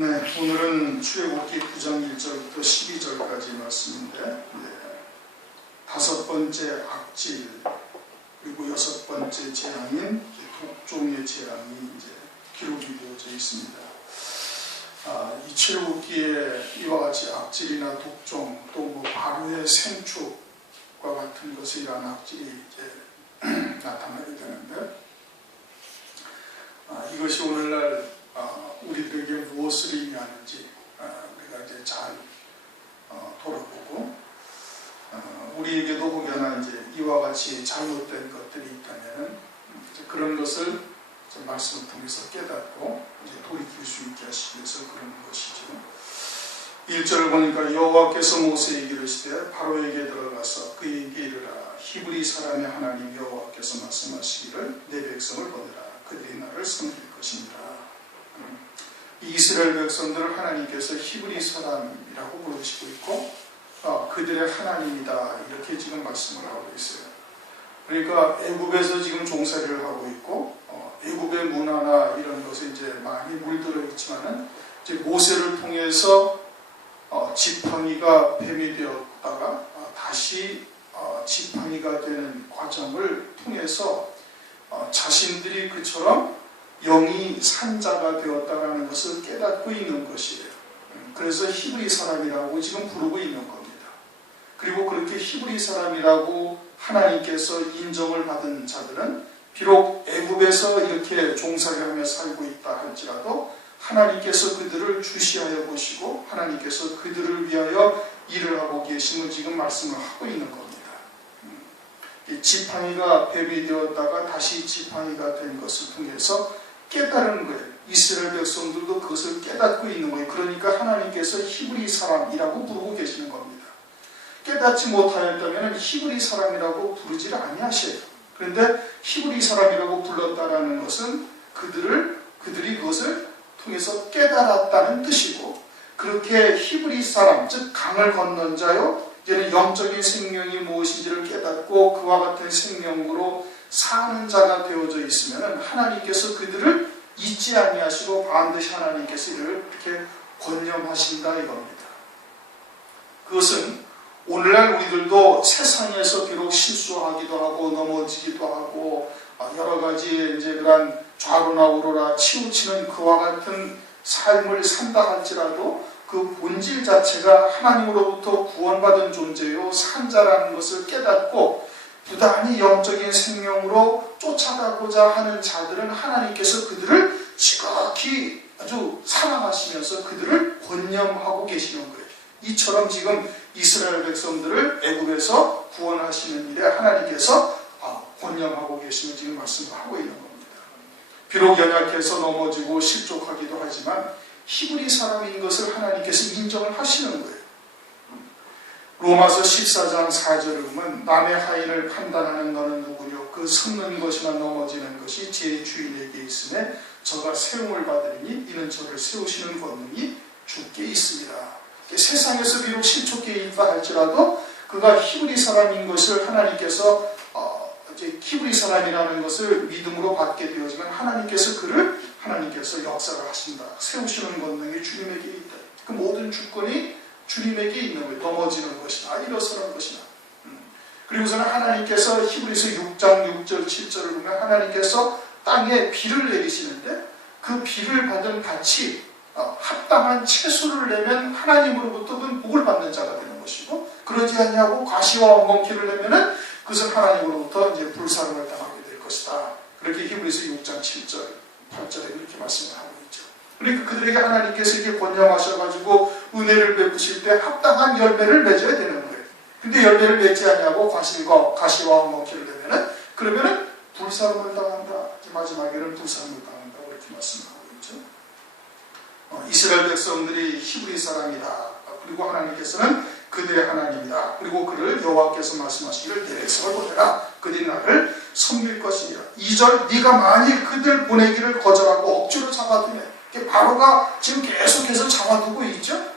네, 오늘은 출애굽기 9장 1절부터 12절까지 말씀인데, 다섯 번째 악질, 그리고 여섯 번째 재앙인 독종의 재앙이 이제 기록이 되어져 있습니다. 이 출애굽기에 이와 같이 악질이나 독종, 또 뭐 바로의 생축과 같은 것에 이런 악질이 이제 나타나게 되는데, 이것이 오늘날 우리들에게 무엇을 의미하는지 우리가 이제 잘 돌아보고, 우리에게도 혹여나 이제 이와 같이 잘못된 것들이 있다면 그런 것을 말씀을 통해서 깨닫고 이제 돌이킬 수 있게 하시기 위해서 그런 것이죠. 1절을 보니까 여호와께서 모세에게 이르시되 바로에게 들어가서 그에게 이르라. 히브리 사람의 하나님 여호와께서 말씀하시기를 내 백성을 보내라. 그들이 나를 섬길 것이니라. 이스라엘 백성들을 하나님께서 히브리 사람이라고 부르시고 있고, 그들의 하나님이다, 이렇게 지금 말씀을 하고 있어요. 그러니까 애굽에서 지금 종살이를 하고 있고, 애굽의 문화나 이런 것에 이제 많이 물들어 있지만은 이제 모세를 통해서 지팡이가 뱀이 되었다가 다시 지팡이가 되는 과정을 통해서 자신들이 그처럼 영이 산자가 되었다라는 것을 깨닫고 있는 것이에요. 그래서 히브리 사람이라고 지금 부르고 있는 겁니다. 그리고 그렇게 히브리 사람이라고 하나님께서 인정을 받은 자들은 비록 애굽에서 이렇게 종살이하며 살고 있다 할지라도 하나님께서 그들을 주시하여 보시고 하나님께서 그들을 위하여 일을 하고 계심을 지금 말씀을 하고 있는 겁니다. 지팡이가 뱀이 되었다가 다시 지팡이가 된 것을 통해서 깨달은 거예요. 이스라엘 백성들도 그것을 깨닫고 있는 거예요. 그러니까 하나님께서 히브리 사람이라고 부르고 계시는 겁니다. 깨닫지 못하였다면 히브리 사람이라고 부르지를 아니하셔요. 그런데 히브리 사람이라고 불렀다라는 것은 그들이 그것을 통해서 깨달았다는 뜻이고, 그렇게 히브리 사람, 즉 강을 건넌 자요, 이제는 영적인 생명이 무엇인지를 깨닫고 그와 같은 생명으로 사는 자가 되어져 있으면 하나님께서 그들을 잊지 아니하시고 반드시 하나님께서 이를 이렇게 권념하신다 이겁니다. 그것은 오늘날 우리들도 세상에서 비록 실수하기도 하고 넘어지기도 하고 여러 가지 이제 그런 좌로나 우로나 치우치는 그와 같은 삶을 산다 할지라도 그 본질 자체가 하나님으로부터 구원받은 존재요 산자라는 것을 깨닫고 부단히 영적인 생명으로 쫓아가고자 하는 자들은 하나님께서 그들을 지극히 아주 사랑하시면서 그들을 권념하고 계시는 거예요. 이처럼 지금 이스라엘 백성들을 애굽에서 구원하시는 일에 하나님께서 권념하고 계시는 지금 말씀을 하고 있는 겁니다. 비록 연약해서 넘어지고 실족하기도 하지만 히브리 사람인 것을 하나님께서 인정을 하시는 거예요. 로마서 14장 4절을 보면 남의 하인을 판단하는 너는 누구뇨? 그 섰는 것이나 넘어지는 것이 제 주인에게 있으며 저가 세움을 받으리니 이는 저를 세우시는 권능이 주께 있습니다. 세상에서 비록 실족해 있다 할지라도 그가 히브리 사람인 것을 하나님께서 히브리 사람이라는 것을 믿음으로 받게 되어지면 하나님께서 역사를 하신다. 세우시는 권능이 주님에게 있다. 그 모든 주권이 주님에게 있는 거예요. 넘어지는 것이나 일어서는 것이나. 그리고서는 하나님께서 히브리서 6장 6절 7절을 보면 하나님께서 땅에 비를 내리시는데 그 비를 받은 밭이 합당한 채소를 내면 하나님으로부터 그 복을 받는 자가 되는 것이고, 그러지 않냐고 가시와 엉겅퀴를 내면은 그것은 하나님으로부터 이제 불사름을 당하게 될 것이다. 그렇게 히브리서 6장 7절 8절에 그렇게 말씀을 하고 있죠. 그러니까 그들에게 하나님께서 이렇게 권념하셔가지고 은혜를 베푸실 때 합당한 열매를 맺어야 되는 거예요. 근데 열매를 맺지 않냐고 가시와 엉겅퀴를 내면은 그러면은 불사름을 당한다. 마지막에는 불사름을 당한다고 이렇게 말씀하고 있죠. 이스라엘 백성들이 히브리 사람이다. 그리고 하나님께서는 그들의 하나님이다. 그리고 그를 여호와께서 말씀하시기를 내 백성을 보내라. 그들이 나를 섬길 것이니라. 2절 네가 만일 그들 보내기를 거절하고 억지로 잡아두면, 바로가 지금 계속해서 잡아두고 있죠.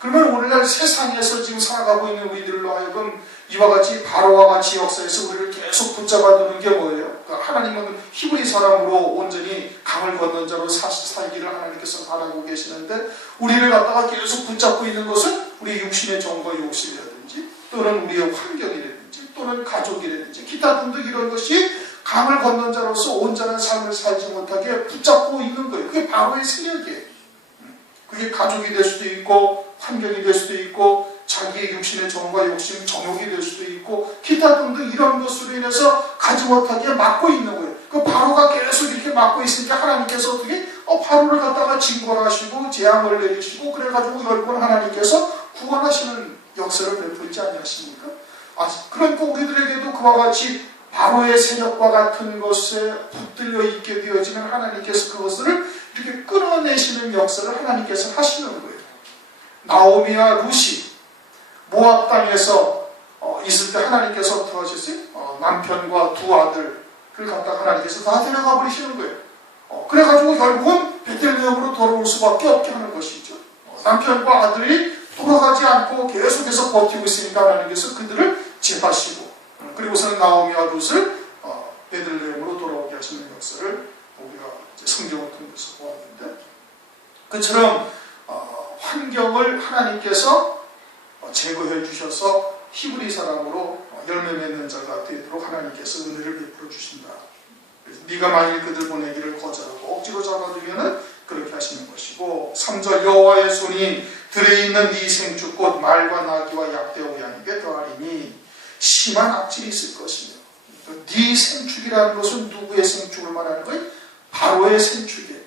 그러면 오늘날 세상에서 지금 살아가고 있는 우리들로 하여금 이와 같이 바로와 같이 역사에서 우리를 계속 붙잡아두는 게 뭐예요? 그러니까 하나님은 히브리 사람으로 온전히 강을 건넌 자로 살기를 하나님께서 바라고 계시는데, 우리를 갖다가 계속 붙잡고 있는 것은 우리 육신의 정과 욕심이라든지 또는 우리의 환경이라든지 또는 가족이라든지 기타 등등 이런 것이 강을 건넌 자로서 온전한 삶을 살지 못하게 붙잡고 있는 거예요. 그게 바로의 세력이에요. 그게 가족이 될 수도 있고 환경이 될 수도 있고 자기의 육신의 정과 욕심, 정욕이 될 수도 있고 기타 등등 이런 것으로 인해서 가지 못하게 막고 있는 거예요. 그 바로가 계속 이렇게 막고 있으니까 하나님께서 어떻게 바로를 갖다가 징벌하시고 재앙을 내리시고 그래가지고 결국은 하나님께서 구원하시는 역사를 베풀지 아니하십니까? 그러니까 우리들에게도 그와 같이 바로의 세력과 같은 것에 붙들려 있게 되어지는 하나님께서 그것을 이렇게 끊어내시는 역사를 하나님께서 하시는 거예요. 나오미와 룻이 모압 땅에서 있을 때 하나님께서 어떻게 하셨어요? 남편과 두 아들을 갖다가 하나님께서 다 데려가 버리시는 거예요. 그래가지고 결국은 베들레헴으로 돌아올 수밖에 없게 하는 것이죠. 남편과 아들이 돌아가지 않고 계속해서 버티고 있으니까 하나님께서 그들을 제하시고 그리고서는 나오미와 룻을 베들레헴으로 돌아오게 하시는 역사를 우리가 성경을 통해서 보았는데, 그처럼 환경을 하나님께서 제거해 주셔서 히브리 사람으로 열매 맺는 자가 되도록 하나님께서 은혜를 베풀어 주신다. 그래서 네가 만일 그들 보내기를 거절하고 억지로 잡아두면은 그렇게 하시는 것이고, 3절 여호와의 손이 들에 있는 네 생축 곧 말과 나귀와 약대 우양에게 더하리니 심한 악질이 있을 것이며. 네 생축이라는 것은 누구의 생축을 말하는 거예요? 바로의 생축이에요.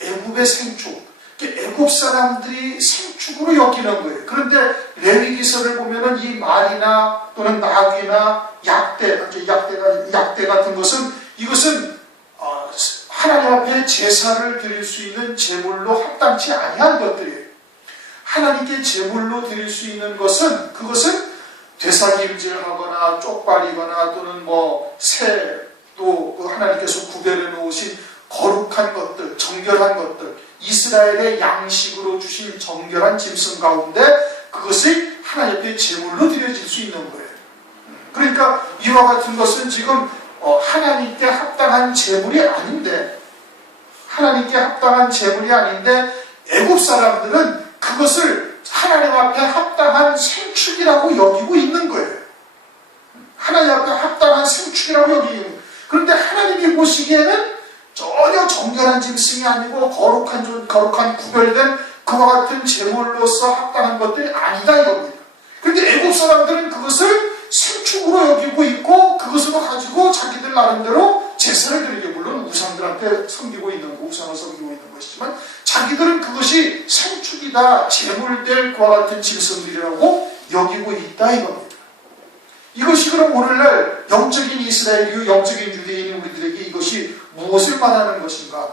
애굽의 생축. 애굽 사람들이 생축으로 여기는 거예요. 그런데 레위기서를 보면은 이 말이나 또는 나귀나 약대 같은 것은 이것은 하나님 앞에 제사를 드릴 수 있는 제물로 합당치 아니한 것들이에요. 하나님께 제물로 드릴 수 있는 것은 그것은 되살림질하거나 쪽발이거나 또는 새도 하나님께서 구별해 놓으신 거룩한 것들, 정결한 것들, 이스라엘의 양식으로 주신 정결한 짐승 가운데 그것이 하나님 앞에 제물로 드려질 수 있는 거예요. 그러니까 이와 같은 것은 지금 하나님께 합당한 제물이 아닌데, 애굽 사람들은 그것을 하나님 앞에 합당한 생축이라고 여기고 있는 거예요. 하나님 앞에 합당한 생축이라고 여기고 있는 거예요. 그런데 하나님이 보시기에는 전혀 정결한 짐승이 아니고 거룩한 구별된 그와 같은 제물로서 합당한 것들이 아니다 이겁니다. 그런데 애굽 사람들은 그것을 생축으로 여기고 있고 그것으로 가지고 자기들 나름대로 제사를 드리게, 물론 우상들한테 섬기고 있는 거, 우상을 섬기고 있는 것이지만 자기들은 그것이 생축이다, 제물될 그와 같은 짐승들이라고 여기고 있다 이겁니다. 이것이 그럼 오늘날 영적인 이스라엘이요 영적인 유대인인 우리들에게 이것이 무엇을 말하는 것인가?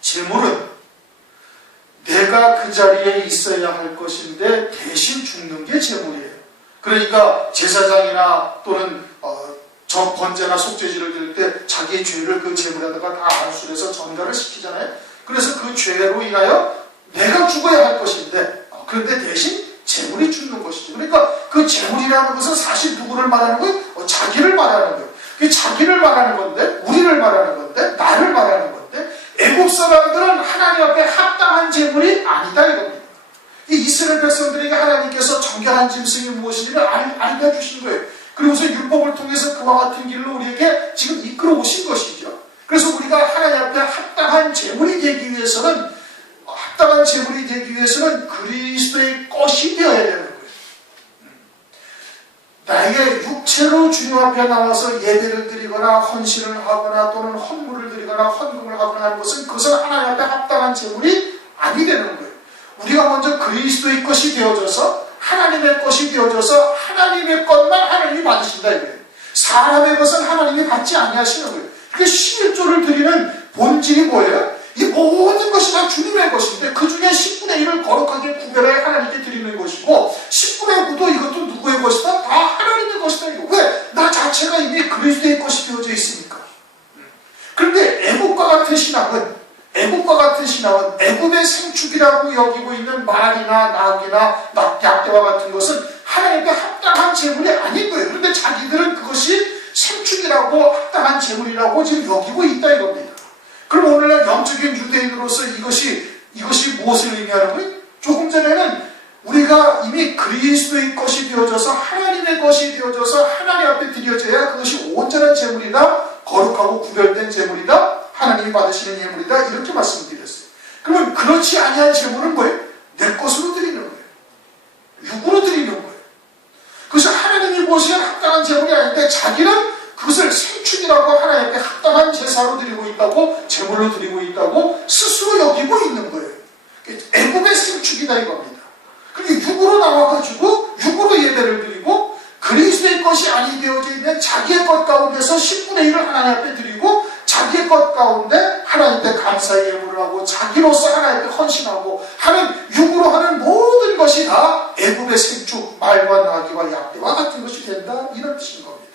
제물은 내가 그 자리에 있어야 할 것인데 대신 죽는 게 제물이에요. 그러니까 제사장이나 또는 번제나 속죄제를 드릴 때 자기의 죄를 그 제물에다가 다 안수해서 전가를 시키잖아요. 그래서 그 죄로 인하여 내가 죽어야 할 것인데 그런데 대신 제물이 죽는 것이죠. 그러니까 그 제물이라는 것은 사실 누구를 말하는 거예요? 자기를 말하는 거예요. 그 자기를 말하는 건데, 우리를 말하는 건데, 나를 말하는 건데, 애굽 사람들은 하나님 앞에 합당한 제물이 아니다 이겁니다. 이 이스라엘 백성들에게 하나님께서 정결한 짐승이 무엇인지를 알려주신 거예요. 그리고서 율법을 통해서 그와 같은 길로 우리에게 지금 이끌어 오신 것이죠. 그래서 우리가 하나님 앞에 합당한 제물이 되기 위해서는 그리스도의 것이 되어야 되는 거예요. 나에게 육체로 주님 앞에 나와서 예배를 드리거나 헌신을 하거나 또는 헌물을 드리거나 헌금을 하거나 하는 것은 그것은 하나님 앞에 합당한 제물이 아니 되는 거예요. 우리가 먼저 그리스도의 것이 되어져서 하나님의 것이 되어져서 하나님의 것만 하나님이 받으신다 이거예요. 사람의 것은 하나님이 받지 아니하시는 거예요. 그게 11조를 드리는 본질이 뭐예요? 이 모든 것이 다 주님의 것인데 그 중에 10분의 1을 거룩하게 구별해 하나님께 드리는 것이고 10분의 9도 이것도 누구의 것이다? 다 하나님의 것이다. 이거. 왜? 나 자체가 이미 그리스도의 것이 되어져 있으니까. 그런데 애국과 같은 신앙은 애굽의 생축이라고 여기고 있는 말이나 나귀나 약대와 같은 것은 하나님께 합당한 제물이 아닌 거예요. 그런데 자기들은 그것이 생축이라고 합당한 제물이라고 지금 여기고 있다 이겁니다. 그럼 오늘날 영적인 유대인으로서 이것이 무엇을 의미하는 거예요? 조금 전에는 우리가 이미 그리스도의 것이 되어져서 하나님의 것이 되어져서 하나님 앞에 드려져야 그것이 온전한 제물이다, 거룩하고 구별된 제물이다, 하나님이 받으시는 예물이다, 이렇게 말씀드렸어요. 그러면 그렇지 아니한 제물은 뭐예요? 내 것으로 드리는 거예요. 육으로 드리는 거예요. 그래서 하나님이 보시는 합당한 제물이 아닌데 자기는 그것을 생축이라고 하나님 앞에 합당한 제사로 드리고 있다고, 제물로 드리고 있다고 스스로 여기고 있는 거예요. 애굽의 생축이다 이겁니다. 그리고 육으로 나와가지고 육으로 예배를 드리고 그리스도의 것이 아니 되어져 있는 자기의 것 가운데서 10분의 1을 하나님 앞에 드리고 자기의 것 가운데 하나님 앞에 감사의 예물을 하고 자기로서 하나님 앞에 헌신하고 하는 육으로 하는 모든 것이 다 애굽의 생축, 말과 나귀와 약대와 같은 것이 된다, 이런 뜻인 겁니다.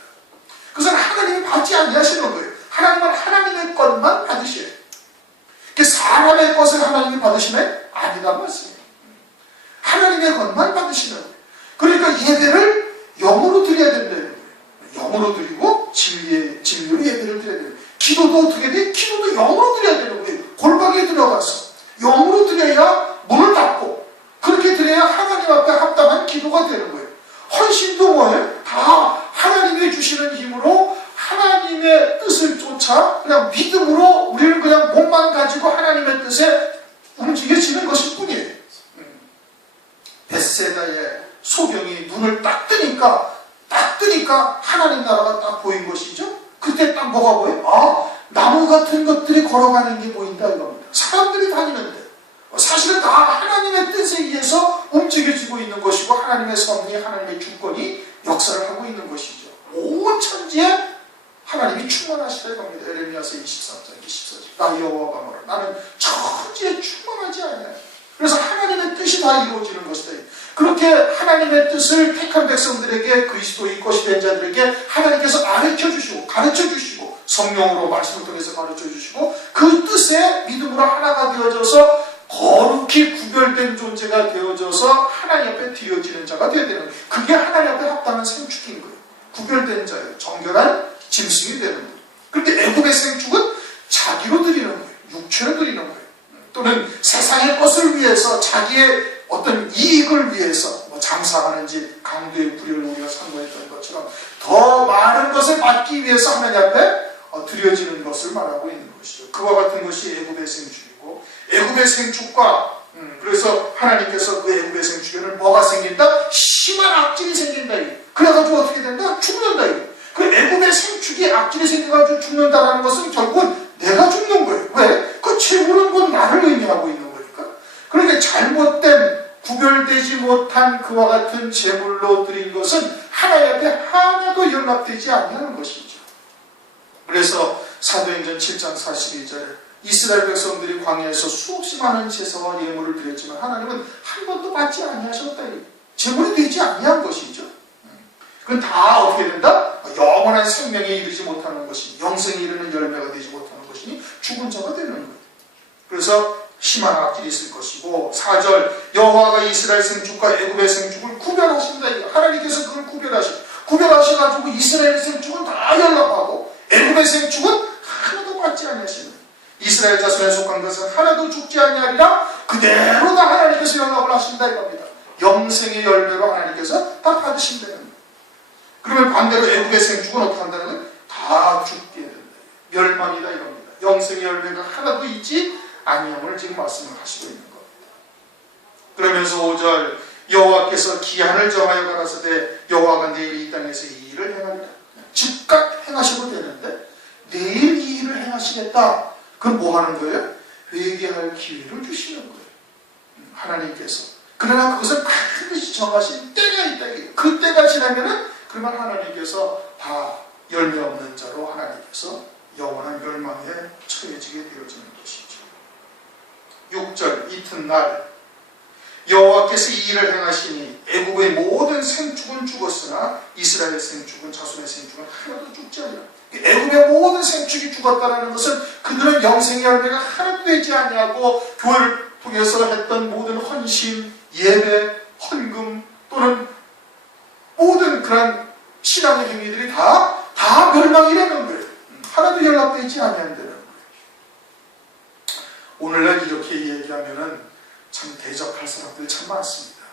그것은 하나님이 받지 아니하시는 거예요. 하나님은 하나님의 것만 받으셔요. 사람의 것을 하나님이 받으시면 아니란 말씀이에요. 하나님의 것만 받으시는 거예요. 그러니까 예배를 영으로 드려야 된다는 거예요. 영으로 드리고 진리로 예배를 드려야 돼요. 기도도 어떻게 돼? 기도도 영으로 드려야 되는 거예요. 골방에 들어가서 영으로 드려야 문을 닫고, 그렇게 드려야 하나님 앞에 합당한 기도가 되는 거예요. 헌신도 뭐예요? 다 하나님이 주시는 힘으로 하나님의 뜻을 쫓아 그냥 믿음으로 우리는 그냥 몸만 가지고 하나님의 뜻에 움직여지는 것일 뿐이에요. 벳세다의 소경이 눈을 딱 뜨니까 하나님 나라가 딱 보인 것이죠. 그때 딱 뭐가 보여요? 아, 나무 같은 것들이 걸어가는 게 보인다 이겁니다. 사람들이 다니는데 사실은 다 하나님의 뜻에 의해서 움직여지고 있는 것이고 하나님의 섭리, 하나님의 주권이 역사를 하고 있는 것이죠. 온 천지에 하나님이 충만하시다 이겁니다. 에레미야서 23장 24절. 나 여호와가 뭐라, 나는 천지에 충만하지 않아요. 그래서 하나님의 뜻이 다 이루어지는 것이다. 그렇게 하나님의 뜻을 택한 백성들에게, 그리스도의 것이 된 자들에게 하나님께서 가르쳐주시고 성령으로 말씀을 통해서 가르쳐주시고 그 뜻에 믿음으로 하나가 되어져서 거룩히 구별된 존재가 되어져서 하나님 앞에 드려지는 자가 되어야 되는 거예요. 그게 하나님 앞에 합당한 생축인 거예요. 구별된 자예요. 정결한 짐승이 되는 거예요. 그런데 애굽의 생축은 자기로 드리는 거예요. 육체로 드리는 거예요. 또는 세상의 것을 위해서, 자기의 어떤 이익을 위해서, 장사하는 집, 강도의 불의를 우리가 상고했던 것처럼 더 많은 것을 받기 위해서 하나님 앞에 드려지는 것을 말하고 있는 것이죠. 그와 같은 것이 애굽의 생축이고, 애굽의 생축과 그래서 하나님께서 그 애굽의 생축에는 뭐가 생긴다? 심한 악질이 생긴다. 그래가지고 어떻게 된다? 죽는다. 그 애굽의 생축이 악질이 생겨가지고 죽는다라는 것은 결국은 내가 죽는 거예요. 왜? 그 제물은 곧 나를 의미하고 있는 거니까. 그러니까 잘못된, 구별되지 못한 그와 같은 제물로 드린 것은 하나님 앞에 하나도 연락되지 않는 것이죠. 그래서 사도행전 7장 42절에 이스라엘 백성들이 광야에서 수없이 많은 제사와 예물을 드렸지만 하나님은 한 번도 받지 아니하셨다. 제물이 되지 아니한 것이죠. 그건 다 어떻게 된다? 영원한 생명에 이르지 못하는 것이니, 영생에 이르는 열매가 되지 못하는 것이니 죽은 자가 되는 거예요. 그래서 심한 악질이 있을 것이고, 4절 여호와가 이스라엘 생축과 애굽의 생축을 구별하신다. 하나님께서 그걸 구별하셔가지고 이스라엘 생축은 다 연락하고 애굽의 생축은 하나도 받지 아니하시는 거예요. 이스라엘 자손에 속한 것은 하나도 죽지 아니하리라. 그대로 다 하나님께서 연락을 하신다 이겁니다. 영생의 열매로 하나님께서 다 받으신다는 거예요. 그러면 반대로 애굽의 생축은 어떻게 한다는 거예요? 다 죽게 된다. 멸망이다 이겁니다. 영생의 열매가 하나도 있지 아니함을 지금 말씀을 하시고 있는 겁니다. 그러면서 5절 여호와께서 기한을 정하여 가라사대 여호와가 내일 이 땅에서 이 일을 행하리라. 즉각 행하셔도 되는데 내일 이 일을 행하시겠다. 그건 뭐 하는 거예요? 회개할 기회를 주시는 거예요. 하나님께서. 그러나 그것을 반드시 정하신 때가 있다. 그 때가 지나면은 그러면 하나님께서 다 열매 없는 자로 하나님께서 영원한 멸망에 처해지게 되어지는 것이죠. 6절 이튿날 여호와께서 이 일을 행하시니 애굽의 모든 생축은 죽었으나 이스라엘 생축은, 자손의 생축은 하나도 죽지 아니라. 애굽의 모든 생축이 죽었다는 것은 그들은 영생의 열매가 하나도 되지 아니하고 교회를 통해서 했던 모든 헌신, 예배, 헌금 또는 모든 그런 신앙의 행위들이 다 멸망이라는 거예요. 하나도 연락되지 아니한다는 거예요. 오늘날 이렇게 얘기하면은 참 대적할 사람들 참 많습니다.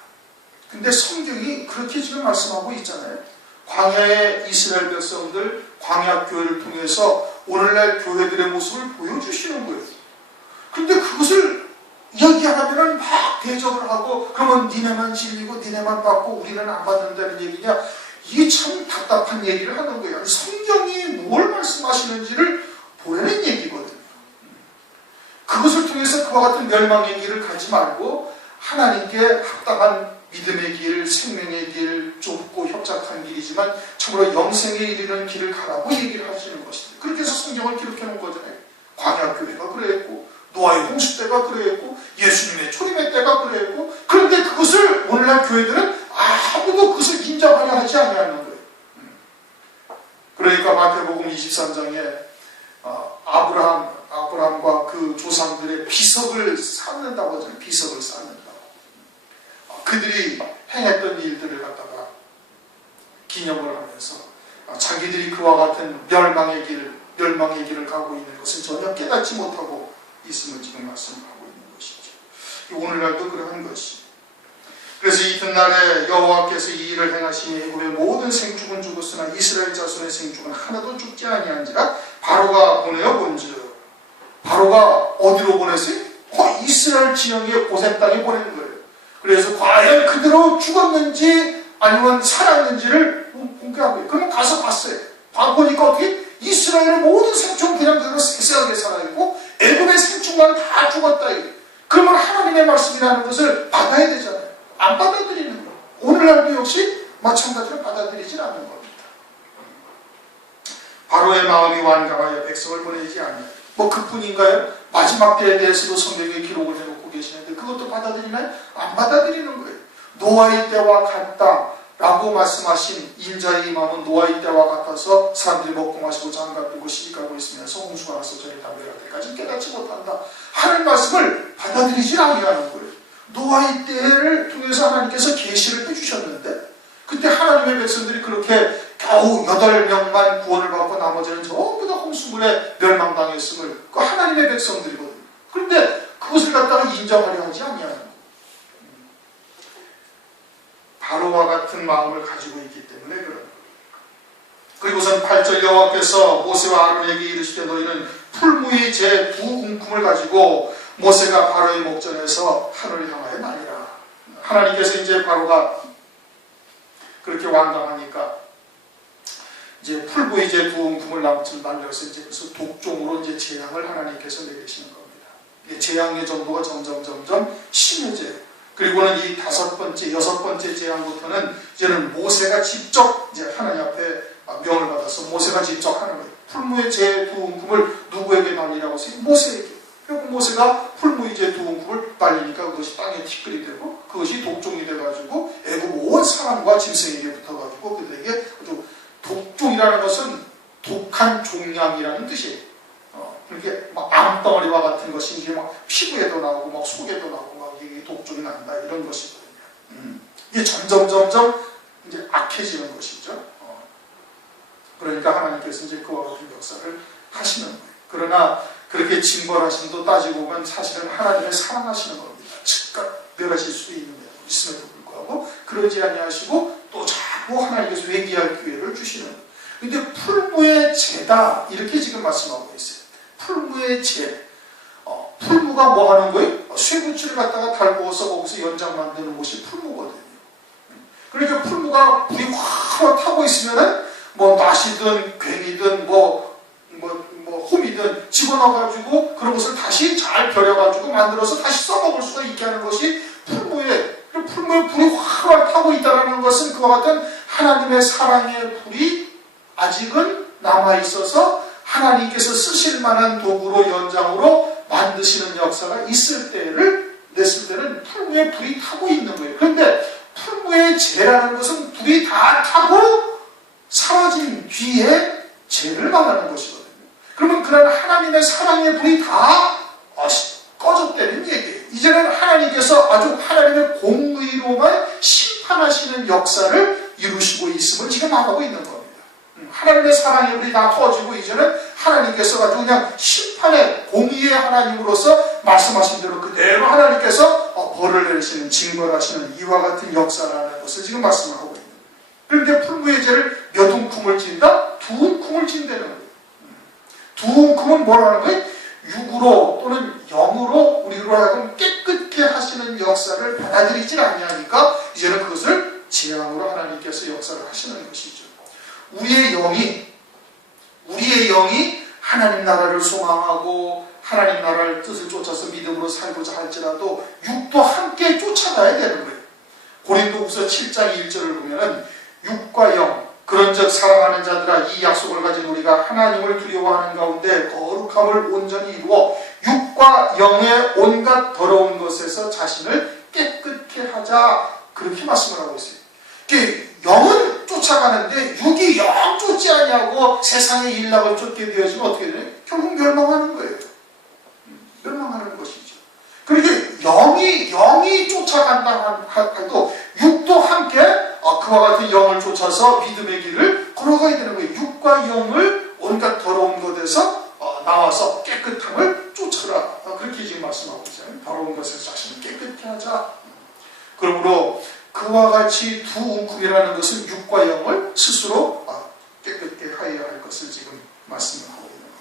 근데 성경이 그렇게 지금 말씀하고 있잖아요. 광야의 이스라엘 백성들, 광야교회를 통해서 오늘날 교회들의 모습을 보여주시는 거예요. 근데 그것을 이야기하면은 막 대적을 하고, 그러면 니네만 질리고 니네만 받고 우리는 안 받는다는 얘기냐? 이게 참 답답한 얘기를 하는 거예요. 성경이 뭘 말씀하시는지를 보내는 얘기거든요. 그것을 통해서 그와 같은 멸망의 길을 가지 말고 하나님께 합당한 믿음의 길, 생명의 길, 좁고 협착한 길이지만 참으로 영생에 이르는 길을 가라고 얘기를 하시는 것입니다. 그렇게 해서 성경을 기록해 놓은 거잖아요. 광야교회가 그랬고, 노아의 홍수 때가 그랬고, 예수님의 초림의 때가 그랬고, 그런데 그것을 오늘날 교회들은 아무도 그것을 인정하려 하지 않는 거예요. 그러니까 마태복음 23장에 아브라함과 그 조상들의 비석을 쌓는다고 하잖아요. 비석을 쌓는다고. 그들이 행했던 일들을 갖다가 기념을 하면서 자기들이 그와 같은 멸망의 길을 가고 있는 것을 전혀 깨닫지 못하고 있음을 지금 말씀하고 있는 것이죠. 오늘날도 그러한 것이. 그래서 이튿날에 여호와께서 이 일을 행하시니 애굽의 모든 생축은 죽었으나 이스라엘 자손의 생축은 하나도 죽지 아니한지라. 바로가 보내어 본즉, 바로가 어디로 보냈어요? 이스라엘 지형의 고센 땅에 보내는 거예요. 그래서 과연 그대로 죽었는지 아니면 살았는지를 공개하고 있어요. 그럼 가서 봤어요. 보니까 어떻게 이스라엘의 모든 생축은 그냥 그대로 쎄쎄하게 살아있고 애굽의 생축만 다 죽었다. 그러면 하나님의 말씀이라는 것을 받아야 되잖아요. 안 받아들이는 거예요. 오늘날도 역시 마찬가지로 받아들이질 않는 겁니다. 바로의 마음이 완강하여 백성을 보내지 아니하여. 그뿐인가요? 마지막 때에 대해서도 성경에 기록을 해놓고 계시는데 그것도 받아들이나요? 안 받아들이는 거예요. 노아의 때와 같다라고 말씀하신 인자의 마음은 노아의 때와 같아서 사람들이 먹고 마시고 장가들고 시집가고 있으면서 홍수가 와서 저리 담배가 때까지 깨닫지 못한다 하는 말씀을 받아들이지 아니하는 거예요. 노아의 때를 통해서 하나님께서 계시를 해주셨는데 그때 하나님의 백성들이 그렇게 겨우 8명만 구원을 받고 나머지는 전부 다 홍수물에 멸망당했음을 그 하나님의 백성들이거든요. 그런데 그것을 갖다가 인정하려 하지 아니하는 거예요. 바로와 같은 마음을 가지고 있기 때문에 그런 거예요. 그리고선 8절 여호와께서 모세와 아론에게 이르시되 너희는 풀무의 제 2움큼을 가지고 모세가 바로의 목전에서 하늘을 향하여 나니라. 하나님께서 이제 바로가 그렇게 완강하니까 이제 풀무의 제 2움큼을 날려서 이제 그래서 독종으로 이제 재앙을 하나님께서 내리시는 겁니다. 이게 재앙의 정도가 점점 심해져요. 그리고는 이 5번째, 6번째 재앙부터는 이제는 모세가 직접 이제 하나님 앞에 명을 받아서 모세가 직접 하는 거예요. 풀무의 제 2움큼을 누구에게 날리라고 했어요? 모세에게. 그리고 모세가 풀무의 제 2움큼을 날리니까 그것이 땅에 티끌이 되고 그것이 독종이 돼가지고 애굽 온 사람과 짐승에게 붙어가지고 그들에게 아주 독종이라는 것은 독한 종양이라는 뜻이에요. 그렇게 막 암덩어리와 같은 것이 이게 막 피부에도 나오고 막 속에도 나오고 막 이게 독종이 난다 이런 것이거든요. 이게 점점 이제 악해지는 것이죠. 그러니까 하나님께서 이제 그와 같은 역사를 하시는 거예요. 그러나 그렇게 징벌하심도 따지고 보면 사실은 하나님을 사랑하시는 겁니다. 즉각 멸하실 수 있음에도 불구하고 그러지 아니하시고 또 자꾸 하나님께서 회개할 기회를 주시는 거예요. 근데 풀무의 죄다 이렇게 지금 말씀하고 있어요. 풀무의 죄. 풀무가 뭐 하는 거예요? 쇠붙이를 갖다가 달구어서 거기서 연장 만드는 곳이 풀무거든요. 그러니까 풀무가 불이 확 타고 있으면은 뭐 낫이든 괭이든 홈이든 집어넣어가지고 그런 것을 다시 잘 벼려가지고 만들어서 다시 써먹을 수가 있게 하는 것이 풀무에 불이 확 타고 있다는 것은 그와 같은 하나님의 사랑의 불이 아직은 남아있어서 하나님께서 쓰실 만한 도구로 연장으로 만드시는 역사가 냈을 때는 풀무에 불이 타고 있는 거예요. 그런데 풀무의 죄라는 것은 불이 다 타고 사라진 뒤에 죄를 말하는 것이거든요. 그러면 그런 하나님의 사랑의 불이 다 꺼졌다는 얘기예요. 이제는 하나님께서 아주 하나님의 공의로만 심판하시는 역사를 이루시고 있음을 지금 말하고 있는 겁니다. 하나님의 사랑의 불이 다 터지고 이제는 하나님께서 가지고 그냥 심판의 공의의 하나님으로서 말씀하신 대로 그대로 하나님께서 벌을 내리시는, 징벌하시는 이와 같은 역사라는 것을 지금 말씀하고 있는 거예요. 그런데 풀무의 죄를 몇 움큼을 진다? 2움큼을 진다는 거예요. 2움큼은 뭐라는 거예요? 육으로 또는 영으로 우리로 하여금 깨끗게 하시는 역사를 받아들이질 않냐니까 이제는 그것을 재앙으로 하나님께서 역사를 하시는 것이죠. 우리의 영이 하나님 나라를 소망하고 하나님 나라를 뜻을 쫓아서 믿음으로 살고자 할지라도 육도 함께 쫓아가야 되는 거예요. 고린도후서 7장 1절을 보면은 육과 영, 그런즉 사랑하는 자들아 이 약속을 가진 우리가 하나님을 두려워하는 가운데 거룩함을 온전히 이루어 육과 영의 온갖 더러운 것에서 자신을 깨끗게 하자, 그렇게 말씀을 하고 있어요. 영은 쫓아가는데 육이 영 쫓지 않냐고 세상의 일락을 쫓게 되어지면 어떻게 되나요? 결국 멸망하는 거예요. 멸망하는 것이죠. 그러니까 영이 쫓아간다 해도 육도 함께 그와 같은 영을 쫓아서 믿음의 길을 걸어가야 되는 거예요. 육과 영을 온갖 더러운 것에서 나와서 깨끗함을 쫓아라. 그렇게 지금 말씀하고 있어요. 더러운 것에서 자신을 깨끗게 하자. 그러므로 그와 같이 2움큼이라는 것은 육과 영을 스스로 깨끗게 하여야 할 것을 지금 말씀을 하고 있는 거예요.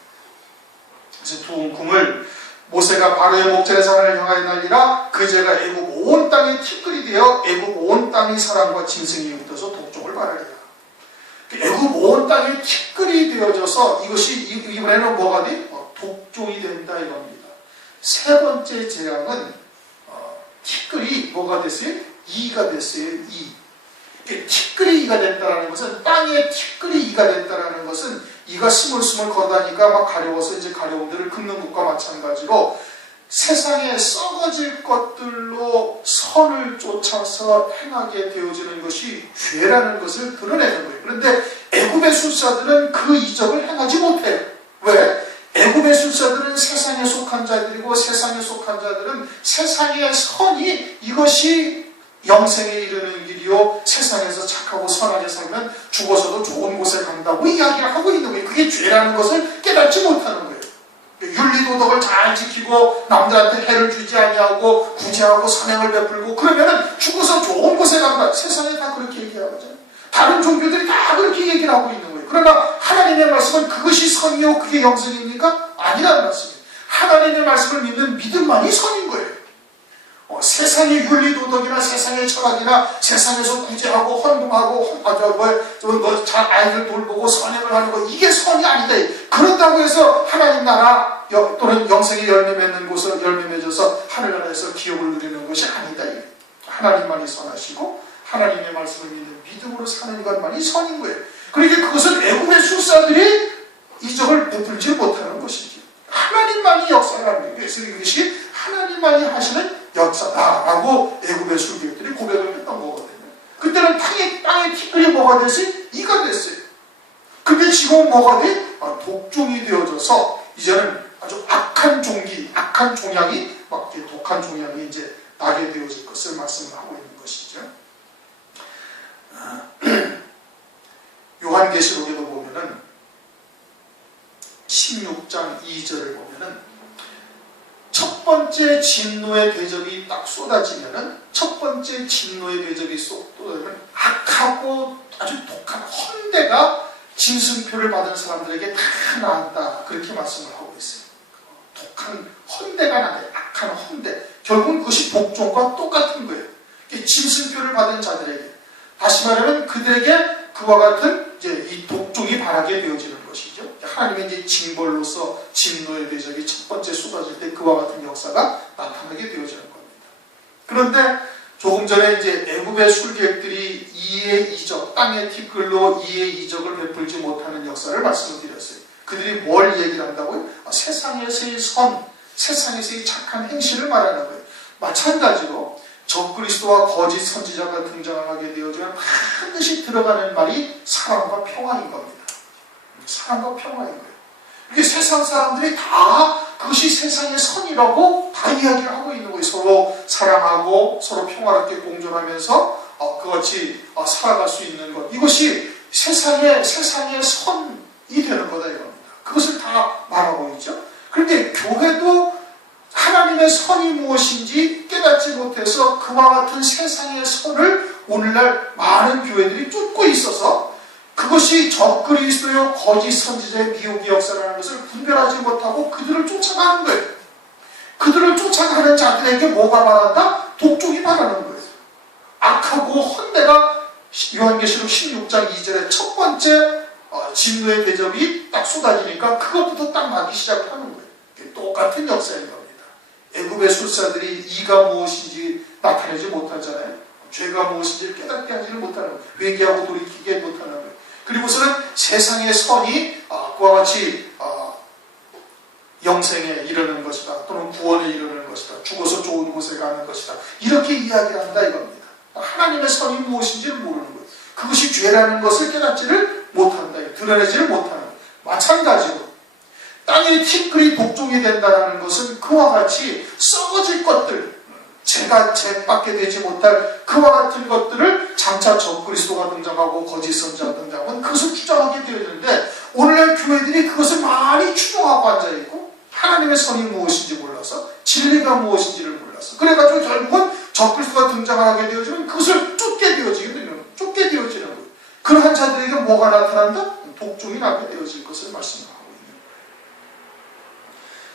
그래서 2움큼을 모세가 바로의 목전의 산을 향하여 날리라 그 죄가 애굽 온 땅에 티끌이 되어 애굽 온 땅의 사람과 짐승이 묻어서 독종을 발하리라. 애굽 온 땅에 티끌이 되어져서 이것이 이번에는 뭐가 돼? 독종이 된다 이겁니다. 세 번째 재앙은 티끌이 뭐가 됐어요? 이가 됐어요. 티끌이 이가 됐다는 것은 땅에 티끌이 이가 됐다는 것은 이가 스물스물 걸어다니까 막 가려워서 이제 가려움들을 긁는 것과 마찬가지로 세상에 썩어질 것들로 선을 쫓아서 행하게 되어지는 것이 죄라는 것을 드러내는 거예요. 그런데 애굽의 술사들은 그 이적을 행하지 못해요. 왜? 애굽의 술사들은 세상에 속한 자들이고 세상에 속한 자들은 세상의 선이 이것이 영생에 이르는 길이요 세상에서 착하고 선하게 살면 죽어서도 좋은 곳에 간다고 이야기를 하고 있는 거예요. 그게 죄라는 것을 깨닫지 못하는 거예요. 윤리도덕을 잘 지키고 남들한테 해를 주지 아니하고 구제하고 선행을 베풀고 그러면은 죽어서 좋은 곳에 간다. 세상에 다 그렇게 얘기하거든요. 다른 종교들이 다 그렇게 얘기를 하고 있는 거예요. 그러나 하나님의 말씀은 그것이 선이요 그게 영생입니까? 아니라는 말씀이에요. 하나님의 말씀을 믿는 믿음만이 선인 거예요. 세상의 윤리도덕이나 세상의 철학이나 세상에서 구제하고 헌금하고 아이들 돌보고 선행을 하는 거 이게 선이 아니다. 그런다고 해서 하나님 나라 또는 영생의 열매 맺는 곳을 열매 맺어서 하늘나라에서 기업을 누리는 것이 아니다. 하나님만이 선하시고 하나님의 말씀을 믿는 믿음으로 사는 것만이 선인 거예요. 그러니까 그것은 애굽의 술사들이 이적을 베풀지 못하는 것이지 하나님만이 역사를 하는 거예요. 그래서 이것이 하나님만이 하시는 역사다라고 애굽의 술객들이 고백을 했던 거거든요. 그때는 땅에 티끌이 뭐가 됐어요? 이가 됐어요. 근데 지금은 뭐가 돼? 독종이 되어져서 이제는 아주 악한 종양이 막 독한 종양이 이제 나게 되어질 것을 말씀을 하고 있는 것이죠. 요한계시록에도 보면은 16장 2절을 보면은 첫 번째 진노의 대접이 딱 쏟아지면은 첫 번째 진노의 대접이 쏟아지면 악하고 아주 독한 헌대가 짐승표를 받은 사람들에게 다 나온다. 그렇게 말씀을 하고 있어요. 독한 헌대가 나네. 악한 헌대. 결국은 그것이 복종과 똑같은 거예요. 짐승표를 받은 자들에게 다시 말하면 그들에게 그와 같은 이제 이 독종이 바라게 되어지는 것이죠. 하나님의 이제 징벌로서 진노의 대접이 첫 번째 쏟아질 때 그와 같은 역사가 나타나게 되어지는 겁니다. 그런데 조금 전에 이제 애굽의 술객들이 이의 이적, 땅의 티끌로 이의 이적을 베풀지 못하는 역사를 말씀을 드렸어요. 그들이 뭘 얘기를 한다고요? 세상에서의 선, 세상에서의 착한 행실을 말하는 거예요. 마찬가지로 적그리스도와 거짓 선지자가 등장하게 되어지면 반드시 들어가는 말이 사랑과 평화인 겁니다. 사랑과 평화인 거예요. 이게 세상 사람들이 다 그것이 세상의 선이라고 다 이야기를 하고 있는 거예요. 서로 사랑하고 서로 평화롭게 공존하면서 그같이 살아갈 수 있는 것. 이것이 세상의 선이 되는 거다 이겁니다. 그것을 다 말하고 있죠. 그런데 교회도 하나님의 선이 무엇인지 깨닫지 못해서 그와 같은 세상의 선을 오늘날 많은 교회들이 쫓고 있어서 그것이 적그리스도요 거짓 선지자의 미혹의 역사라는 것을 분별하지 못하고 그들을 쫓아가는 거예요. 그들을 쫓아가는 자들에게 뭐가 바란다? 독종이 바라는 거예요. 악하고 헛내가 요한계시록 16장 2절에 첫 번째 진노의 대접이 딱 쏟아지니까 그것부터 딱 나기 시작하는 거예요. 똑같은 역사인 겁니다. 애굽의 술사들이 이가 무엇인지 나타내지 못하잖아요. 죄가 무엇인지 깨닫게 하지를 못하는 거예요. 회개하고 돌이키게 못하는 거예요. 그리고서는 세상의 선이 그와 같이 영생에 이르는 것이다. 또는 구원에 이르는 것이다. 죽어서 좋은 곳에 가는 것이다. 이렇게 이야기를 한다 이겁니다. 하나님의 선이 무엇인지를 모르는 거예요. 그것이 죄라는 것을 깨닫지를 못한다. 드러내지를 못하는 거예요. 마찬가지로 땅의 티끌이 독종이 된다는 것은 그와 같이 썩어질 것들, 죄가 죄밖에 되지 못할 그와 같은 것들을 장차 적그리스도가 등장하고 거짓 선지자가 등장하면 그것을 주장하게 되어지는데 오늘날 교회들이 그것을 많이 추종하고 앉아있고 하나님의 선이 무엇인지 몰라서 진리가 무엇인지를 몰라서 그래가지고 결국은 적그리스도가 등장하게 되어지면 그것을 쫓게 되어지는 거예요. 그러한 자들에게 뭐가 나타난다? 독종이 나게 되어질 것을 말씀하고 있는 거예요.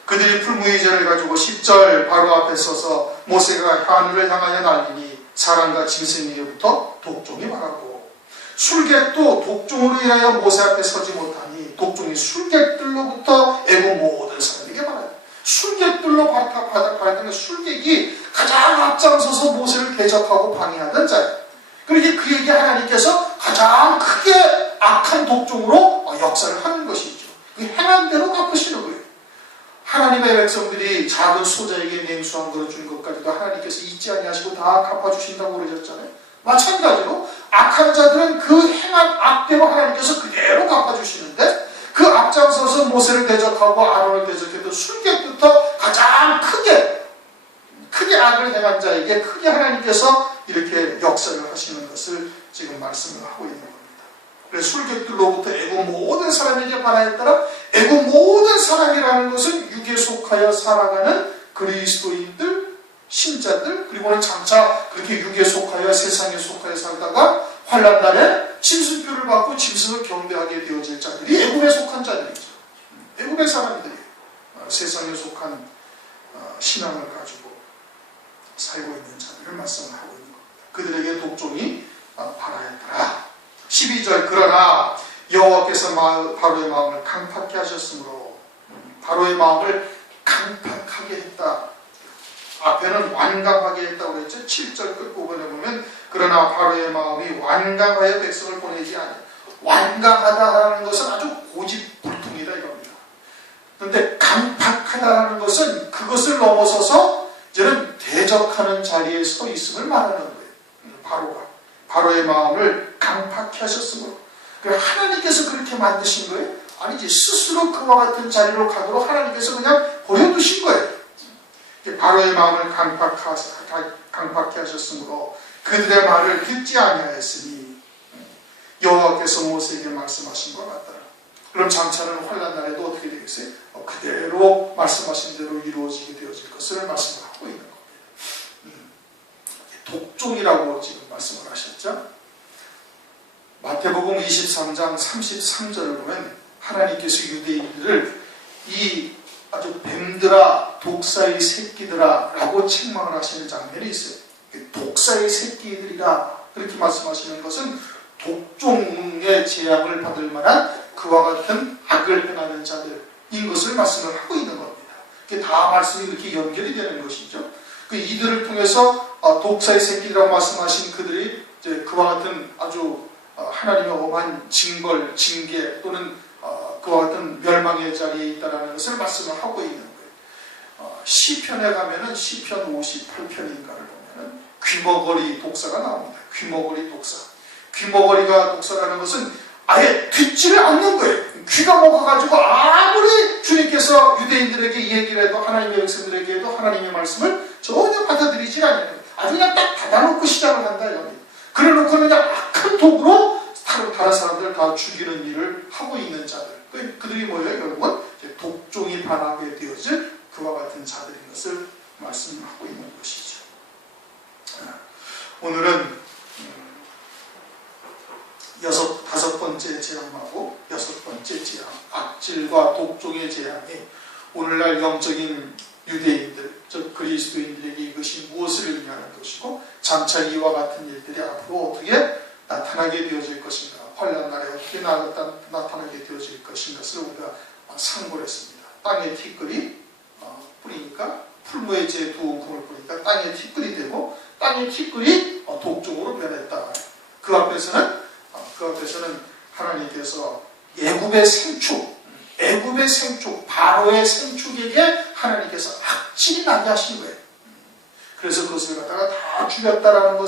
그들이 풀무의제를 가지고 10절 바로 앞에 서서 모세가 하늘을 향하여 날리니 사람과 짐승에게부터 독종이 말하고 술객도 독종으로 인하여 모세 앞에 서지 못하니 독종이 술객들로부터 애굽 모든 사람에게 말하여 술객들로 받아들는 술객이 가장 앞장서서 모세를 대적하고 방해하던 자예요. 그러니까 그에게 하나님께서 가장 크게 악한 독종으로 역사를 하는 것이죠. 그 행한 대로 갚으시는 거예요. 하나님의 백성들이 작은 소자에게 냉수 한 그릇 준 것까지도 하나님께서 잊지 아니하시고 다 갚아주신다고 그러셨잖아요. 마찬가지로 악한 자들은 그 행한 악대로 하나님께서 그대로 갚아주시는데 그 앞장서서 모세를 대적하고 아론을 대적했던 술객부터 가장 크게 악을 행한 자에게 크게 하나님께서 이렇게 역사를 하시는 것을 지금 말씀을 하고 있는 겁니다. 그래서 술객들로부터 애굽 모든 사람에게 말하였더라. 애굽 모든 사람이라는 것은 육에 속하여 살아가는 그리스도인들, 신자들, 그리고는 장차 그렇게 육에 속하여 세상에 속하여 살다가 환난 날에 짐승표를 받고 짐승을 경배하게 되어질 자들이 애굽에 속한 자들이죠. 애굽의 사람들이 세상에 속한 신앙을 가지고 살고 있는 자들을 말씀하고 있는 겁니다. 그들에게 독종이 발하였더라. 12절 그러나 여호와께서 바로의 마음을 강팍케 하셨으므로 바로의 마음을 강팍하게 했다. 앞에는 완강하게 했다고 그랬죠. 7절 끝부분에 보면 그러나 바로의 마음이 완강하여 백성을 보내지 않아. 완강하다라는 것은 아주 고집불통이다 이겁니다. 그런데 강팍하다라는 것은 그것을 넘어서서 이제는 대적하는 자리에 서 있음을 말하는 거예요. 바로의 마음을 강팍케 하셨으므로. 하나님께서 그렇게 만드신 거예요? 아니지. 스스로 그와 같은 자리로 가도록 하나님께서 그냥 버려두신 거예요. 바로의 마음을 강팍케 하셨으므로 그들의 말을 듣지 아니하였으니 여호와께서 모세에게 말씀하신 것 같더라. 그럼 장차는 환난 날에도 어떻게 되겠어요? 그대로 말씀하신 대로 이루어지게 되어질 것을 말씀하고 있는 겁니다. 독종이라고 지금 말씀을 하셨죠? 마태복음 23장 33절을 보면 하나님께서 유대인들을 이 아주 뱀들아 독사의 새끼들아 라고 책망을 하시는 장면이 있어요. 독사의 새끼들이라 그렇게 말씀하시는 것은 독종의 재앙을 받을 만한 그와 같은 악을 행하는 자들인 것을 말씀을 하고 있는 겁니다. 다 말씀이 이렇게 연결이 되는 것이죠. 이들을 통해서 독사의 새끼라고 말씀하신 그들이 이제 그와 같은 아주 하나님의 엄한 징벌, 징계 또는 그와 같은 멸망의 자리에 있다는 것을 말씀을 하고 있는 거예요. 시편에 가면은 시편 58편인가를 보면은 귀머거리 독사가 나옵니다. 귀머거리 독사. 귀머거리가 독사라는 것은 아예 듣지를 않는 거예요. 귀가 먹어가지고 아무리 주님께서 유대인들에게 이 얘기를 해도 하나님의 백성들에게 해도 하나님의 말씀을 전혀 받아들이지 않는 거예요. 아주 그냥 딱 닫아놓고 시작을 한다 이겁니다. 그래놓고 그냥 악한 독으로 다른 사람들 다 죽이는 일을 하고 있는 자들, 그들이 뭐예요? 결국은 독종이 반하게 되어질 그와 같은 자들인 것을 말씀하고 있는 것이죠. 오늘은 다섯 번째 재앙하고 여섯 번째 재앙, 악질과 독종의 재앙이 오늘날 영적인 유대인들, 즉 그리스도인들에게 이것이 무엇을 의미하는 것이고 장차 이와 같은 일들이 앞으로 어떻게 나타나게 되어질 것인가, 환난 날에 어떻게 나타나게 되어질 것인가를 우리가 상고를 했습니다. 땅에 티끌이 뿌리니까, 풀무에 제 두 웅큼을 뿌리니까 땅에 티끌이 되고, 땅에 티끌이 독종으로 변했다. 그 앞에서는 하나님께서 애굽의 생축, 바로의 생축에게 하나님께서 악질이 나게 하신 거예요. 그래서 그것을 갖다가 다 죽이셨다라는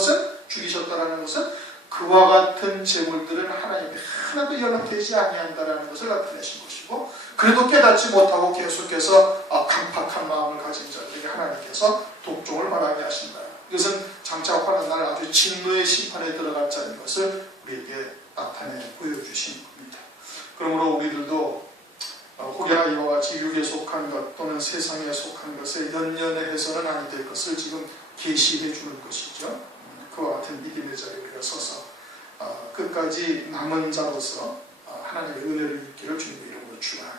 것은 그와 같은 재물들은 하나님께 하나도 연락되지 아니한다라는 것을 나타내신 것이고, 그래도 깨닫지 못하고 계속해서 강팍한 마음을 가진 자들에게 하나님께서 독종을 말하게 하신다. 이것은 장차 환난 날 아주 진노의 심판에 들어갈 자인 것을 우리에게 나타내 보여주신 겁니다. 그러므로 우리들도 혹여나 이와 같이 육에 속한 것 또는 세상에 속한 것에 연연해서는 아니 될 것을 지금 계시해 주는 것이죠. 그와 같은 믿음의 자리에 우리가 서서 끝까지 남은 자로서 하나님의 은혜를 입기를 주님의 이름으로 축원합니다.